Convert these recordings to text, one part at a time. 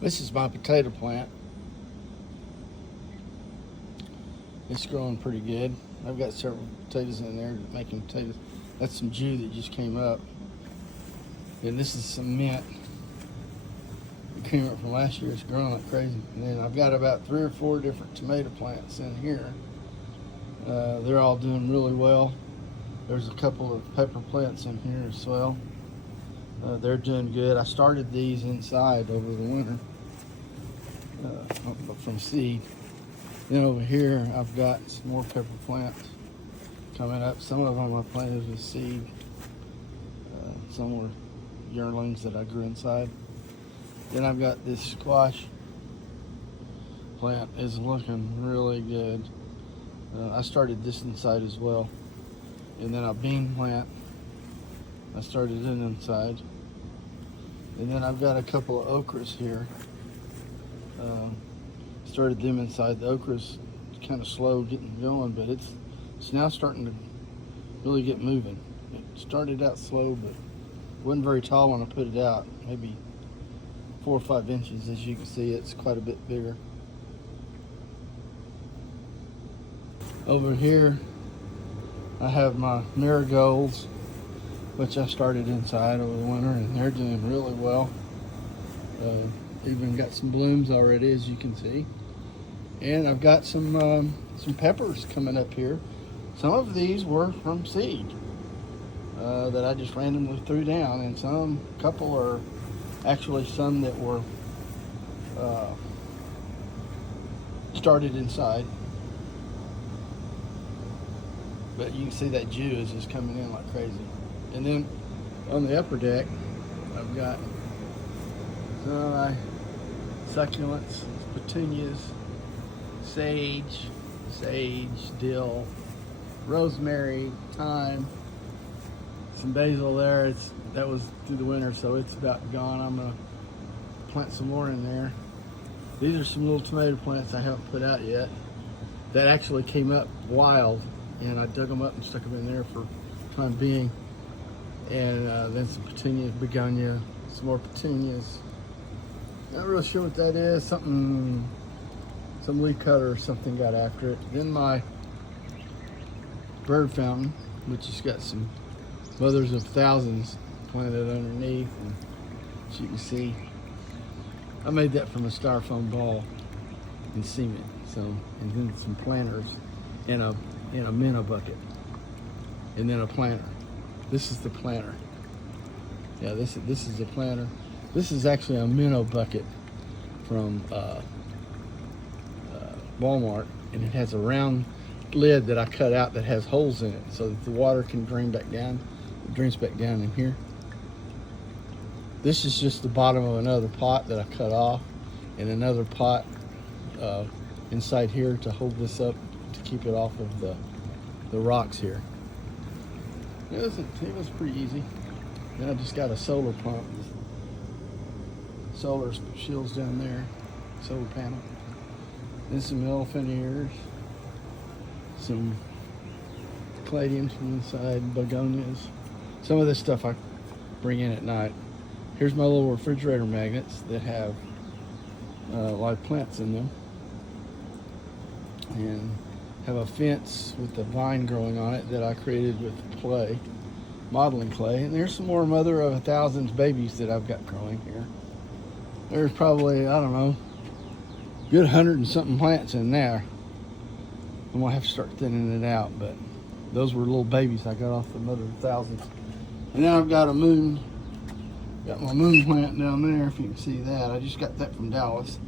This is my potato plant. It's growing pretty good. I've got several potatoes in there making potatoes. That's some Jew that just came up. And this is some mint. It came up from last year. It's growing like crazy. And then I've got about 3 or 4 different tomato plants in here. They're all doing really well. There's a couple of pepper plants in here as well. They're doing good. I started these inside over the winter from seed. Then over here, I've got some more pepper plants coming up. Some of them I planted with seed. Some were yearlings that I grew inside. Then I've got this squash plant is looking really good. I started this inside as well. And then a bean plant, I started it inside. And then I've got a couple of okras here. Started them inside. The okra's kind of slow getting going, but it's now starting to really get moving. It started out slow, but wasn't very tall when I put it out. Maybe 4 or 5 inches. As you can see, it's quite a bit bigger. Over here, I have my marigolds, which I started inside over the winter, and they're doing really well. Even got some blooms already, as you can see. And I've got some peppers coming up here. Some of these were from seed that I just randomly threw down, and a couple are actually some that were started inside. But you can see that Jew is just coming in like crazy. And then on the upper deck, I've got some of my succulents, petunias, sage, dill, rosemary, thyme, some basil there. That was through the winter, so it's about gone. I'm gonna plant some more in there. These are some little tomato plants I haven't put out yet that actually came up wild, and I dug them up and stuck them in there for the time being. And then some petunias, begonia, some more petunias. Not really sure what that is. Some leaf cutter or something got after it. Then my bird fountain, which has got some mothers of thousands planted underneath. And as you can see, I made that from a styrofoam ball and cement. So, and then some planters in a minnow bucket, and then a planter. This is the planter. Yeah, this is the planter. This is actually a minnow bucket from Walmart, and it has a round lid that I cut out that has holes in it so that the water can drain back down. It drains back down in here. This is just the bottom of another pot that I cut off, and another pot inside here to hold this up to keep it off of the rocks here. It was pretty easy. Then I just got a solar pump. Solar shields down there, solar panel. Then some elephant ears, some caladiums from inside, begonias. Some of this stuff I bring in at night. Here's my little refrigerator magnets that have live plants in them, and have a fence with the vine growing on it that I created with clay, modeling clay. And there's some more mother of a thousands babies that I've got growing here. There's probably, I don't know, good 100 and something plants in there. I'm gonna have to start thinning it out, but those were little babies I got off the mother of thousands. And then I've got got my moon plant down there, if you can see that. I just got that from Dallas.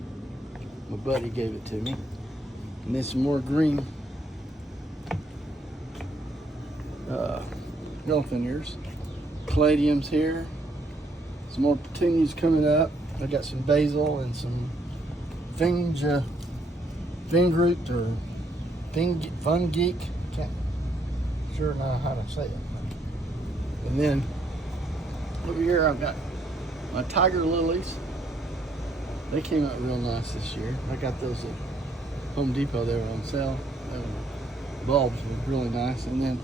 My buddy gave it to me. And then some more green elephant ears. Caladiums here. Some more petunias coming up. I got some basil and some fungeek or fungeek. Can't sure know how to say it. And then over here I've got my tiger lilies. They came out real nice this year. I got those at Home Depot. They were on sale. The bulbs were really nice. And then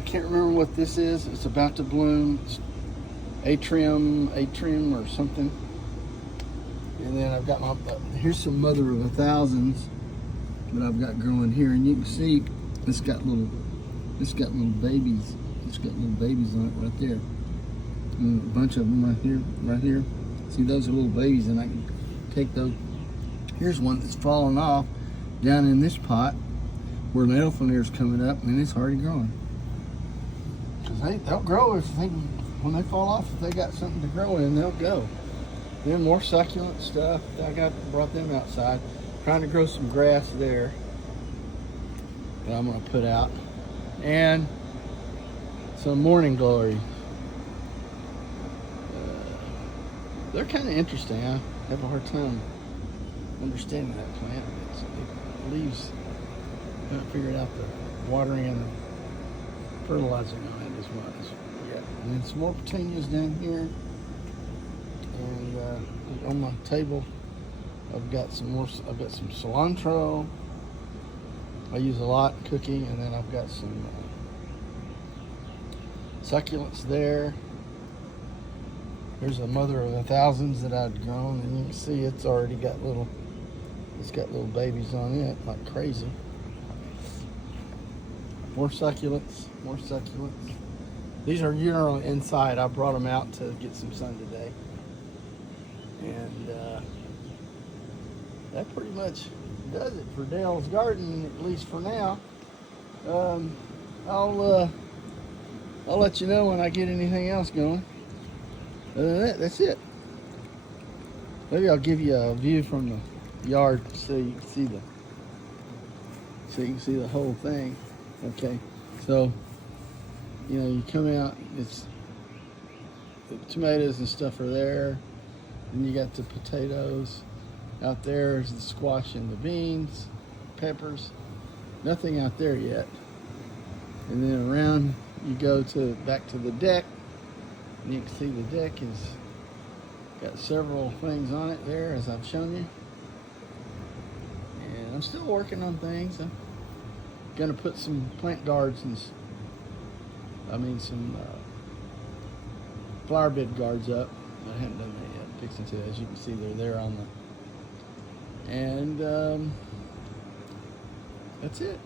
I can't remember what this is. It's about to bloom. It's atrium or something. And then I've got my, here's some mother of 1000s that I've got growing here, and you can see it's got little babies. It's got little babies on it right there. And a bunch of them right here. See, those are little babies, and I can take those. Here's one that's fallen off down in this pot where the elephant ear's coming up, and it's already growing. Because they'll grow when they fall off, if they got something to grow in, they'll go. Then more succulent stuff. Brought them outside. Trying to grow some grass there that I'm gonna put out. And some morning glory. They're kind of interesting. I have a hard time understanding that plant. It leaves, I haven't figured out the watering and the fertilizing on it as much. Yeah. And then some more petunias down here. And on my table, I've got some cilantro. I use a lot in cooking, and then I've got some succulents there. Here's a mother of 1000s that I'd grown, and you can see it's already got little babies on it like crazy. More succulents. These are generally inside. I brought them out to get some sun today. And that pretty much does it for Dale's garden, at least for now. I'll let you know when I get anything else going. Other than that, that's it. Maybe I'll give you a view from the yard so you can see the whole thing. Okay, so you come out, it's the tomatoes and stuff are there, and you got the potatoes. Out there is the squash and the beans, peppers. Nothing out there yet. And then around you go back to the deck, and you can see the deck has got several things on it there, as I've shown you. And I'm still working on things. I'm gonna put some plant guards and some flower bed guards up. I haven't done that yet. Fixing to, as you can see, they're there on the. And that's it.